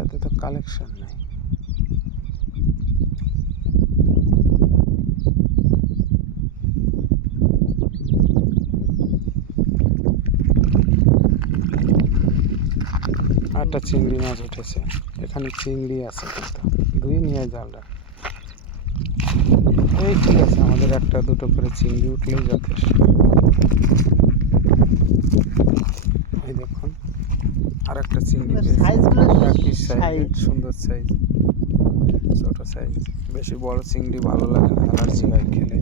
সাথে তো কালেকশন নাই। একটা চিংড়ি মাছ উঠেছে। এখানে চিংড়ি আছে কিন্তু। ধুয়ে নিয়ে জালটা এই ঠিক আছে, আমাদের একটা দুটো করে চিংড়ি উঠলেই যথেষ্ট। এই দেখুন। আরেকটা চিংড়ি সাইজগুলো সাইজ সুন্দর সাইজ ছোট সাইজ বেশি বড় চিংড়ি ভালো লাগে না অ্যালার্জি হয় খেলে।